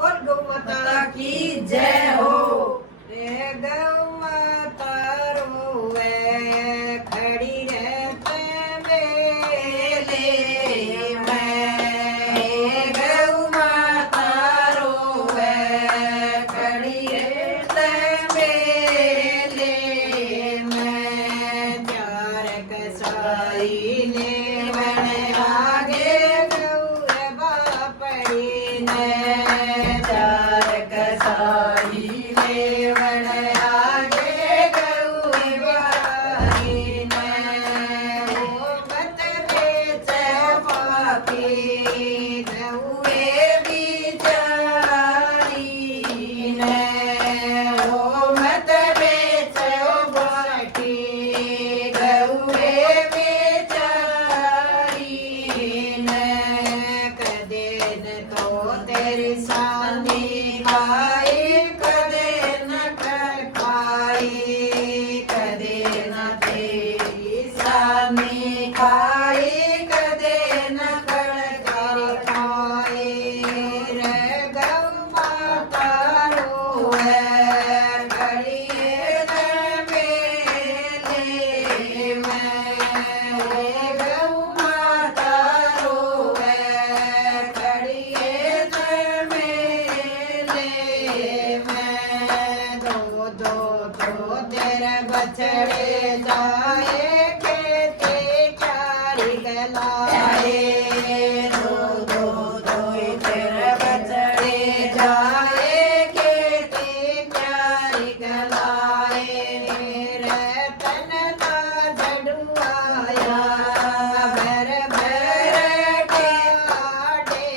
और गौ माता माता की जय हो। रे गौ माता रोवे खड़ी रहते मेले मैं गौ माता रोवे खड़ी रहते मेले में। चार कसाई ने बने आगे गौर बापड़ी ने चार कसाई लेवण आगे गौर बाई ने। ओ मत बेच पापी गौरे बिचारी ने। ओ मत बेचो बाटी गौरे बिचारी ने। कदे न तो तेरी सानी खाई कदे न कर पाई कदे न तेरी सामी खाई कदे न कड़काई खाई रे गौ माता रोवे खड़िए न मेले में। गौ माता रोवे खड़िए न मेले में। दो दो दो तेरे बछड़े जाए खेते चारी गलाए दो दो दो तेरे बछड़े जाए खेते चारी गलाए रतन का जड़ुआया भर भर के आडे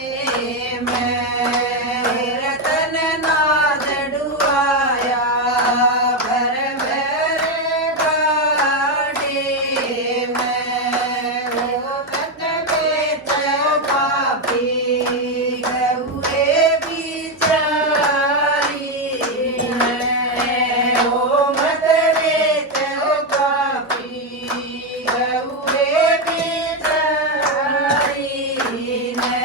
रतन नाद डुआया भर भर गाड़े में। ओ मत बेच पापी गौरे बिचारी ने। ओ मत बेचो पापी गौरे बिचारी ने।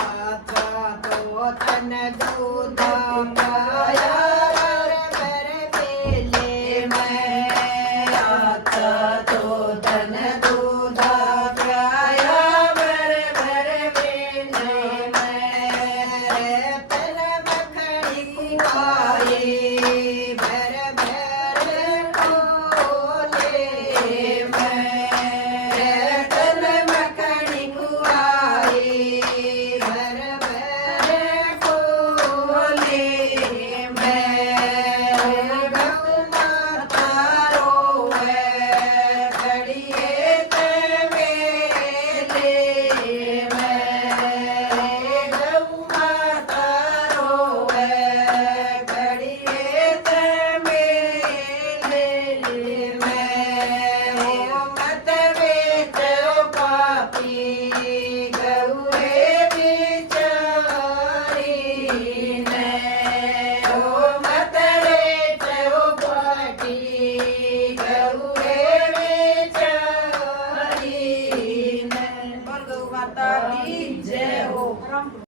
आता तो तन दूधा